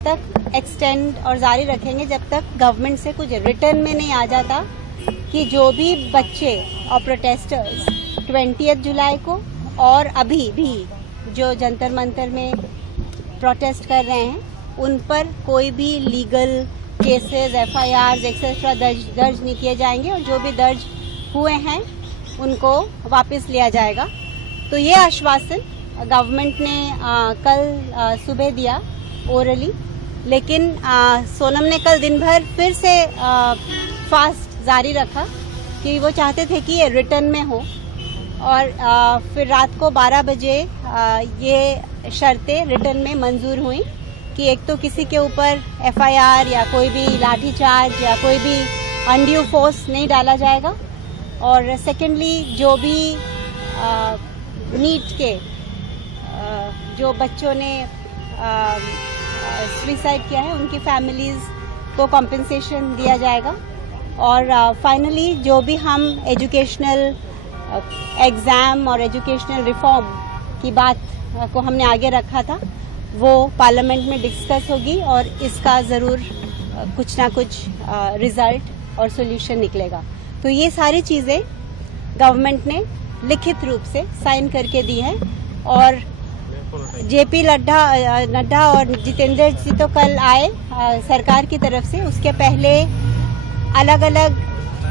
तक एक्सटेंड और जारी रखेंगे जब तक गवर्नमेंट से कुछ रिटर्न में नहीं आ जाता कि जो भी बच्चे और प्रोटेस्टर्स 20 जुलाई को और अभी भी जो जंतर मंतर में प्रोटेस्ट कर रहे हैं उन पर कोई भी लीगल केसेस FIRs एक्सेट्रा दर्ज नहीं किए जाएंगे और जो भी दर्ज हुए हैं उनको वापस लिया जाएगा। तो ये आश्वासन गवर्नमेंट ने कल सुबह दिया ओरली, लेकिन सोनम ने कल दिन भर फिर से फास्ट जारी रखा कि वो चाहते थे कि ये रिटर्न में हो और फिर रात को 12 बजे ये शर्तें रिटर्न में मंजूर हुई कि एक तो किसी के ऊपर FIR या कोई भी लाठीचार्ज या कोई भी अनड्यू फोर्स नहीं डाला जाएगा और सेकेंडली जो भी नीट के जो बच्चों ने सुसाइड किया है उनकी फैमिलीज को कॉम्पेंसेशन दिया जाएगा और फाइनली जो भी हम एजुकेशनल एग्जाम और एजुकेशनल रिफॉर्म की बात को हमने आगे रखा था वो पार्लियामेंट में डिस्कस होगी और इसका ज़रूर कुछ ना कुछ रिजल्ट और सॉल्यूशन निकलेगा। तो ये सारी चीज़ें गवर्नमेंट ने लिखित रूप से साइन करके दी है और JP नड्डा और जितेंद्र जी तो कल आए सरकार की तरफ से। उसके पहले अलग अलग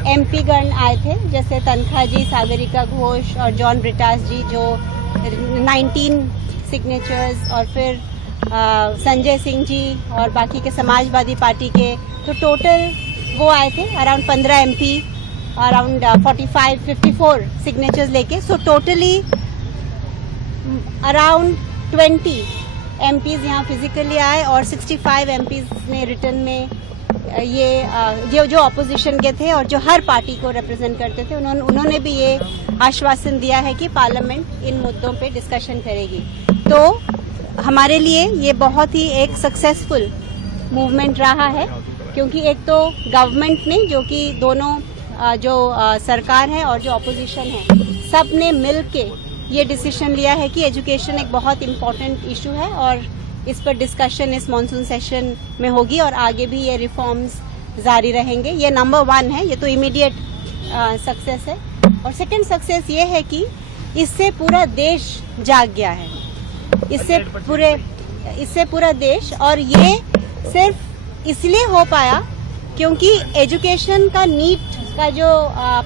MP गण आए थे जैसे तनखा जी, सागरिका घोष और जॉन ब्रिटास जी जो 19 सिग्नेचर्स और फिर संजय सिंह जी और बाकी के समाजवादी पार्टी के, तो टोटल वो आए थे अराउंड 15 MP अराउंड 54 सिग्नेचर्स लेके। सो टोटली अराउंड 20 MPs यहाँ फिजिकली आए और 65 MPs ने रिटर्न में ये जो अपोजिशन के थे और जो हर पार्टी को रिप्रेजेंट करते थे उन्होंने भी ये आश्वासन दिया है कि पार्लियामेंट इन मुद्दों पे डिस्कशन करेगी। तो हमारे लिए ये बहुत ही एक सक्सेसफुल मूवमेंट रहा है क्योंकि एक तो गवर्नमेंट ने जो कि दोनों जो सरकार है और जो अपोजिशन है सब ने मिल के ये डिसीजन लिया है कि एजुकेशन एक बहुत इम्पोर्टेंट इशू है और इस पर डिस्कशन इस मॉनसून सेशन में होगी और आगे भी ये रिफॉर्म्स जारी रहेंगे। ये नंबर 1 है, ये तो इमीडिएट सक्सेस है। और सेकंड सक्सेस ये है कि इससे पूरा देश जाग गया है, इससे पूरा देश। और ये सिर्फ इसलिए हो पाया क्योंकि एजुकेशन का नीट का जो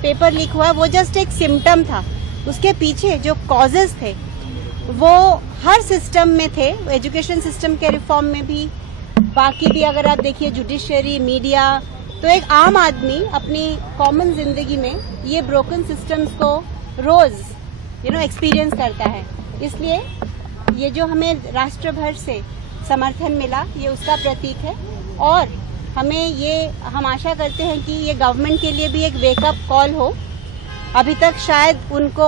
पेपर लीक हुआ वो जस्ट एक सिम्टम था, उसके पीछे जो कॉजेज थे वो हर सिस्टम में थे, एजुकेशन सिस्टम के रिफॉर्म में भी, बाकी भी अगर आप देखिए जुडिशरी, मीडिया। तो एक आम आदमी अपनी कॉमन जिंदगी में ये ब्रोकन सिस्टम्स को रोज एक्सपीरियंस करता है। इसलिए ये जो हमें राष्ट्र भर से समर्थन मिला ये उसका प्रतीक है और हम आशा करते हैं कि ये गवर्नमेंट के लिए भी एक वेकअप कॉल हो। अभी तक शायद उनको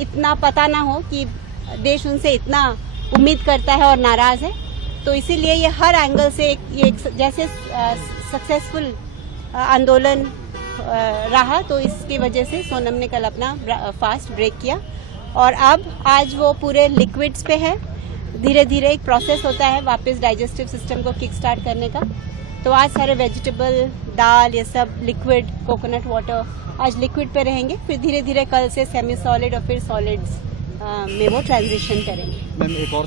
इतना पता ना हो कि देश उनसे इतना उम्मीद करता है और नाराज है, तो इसीलिए ये हर एंगल से ये जैसे सक्सेसफुल आंदोलन रहा तो इसकी वजह से सोनम ने कल अपना फास्ट ब्रेक किया और अब आज वो पूरे लिक्विड्स पे है। धीरे धीरे एक प्रोसेस होता है वापस डाइजेस्टिव सिस्टम को किक स्टार्ट करने का। तो आज सारे वेजिटेबल, दाल, ये सब लिक्विड, कोकोनट वाटर आज लिक्विड पे रहेंगे, फिर धीरे धीरे कल से सेमी सॉलिड और फिर सॉलिड्स में वो ट्रांजिशन करेंगे। मैम एक और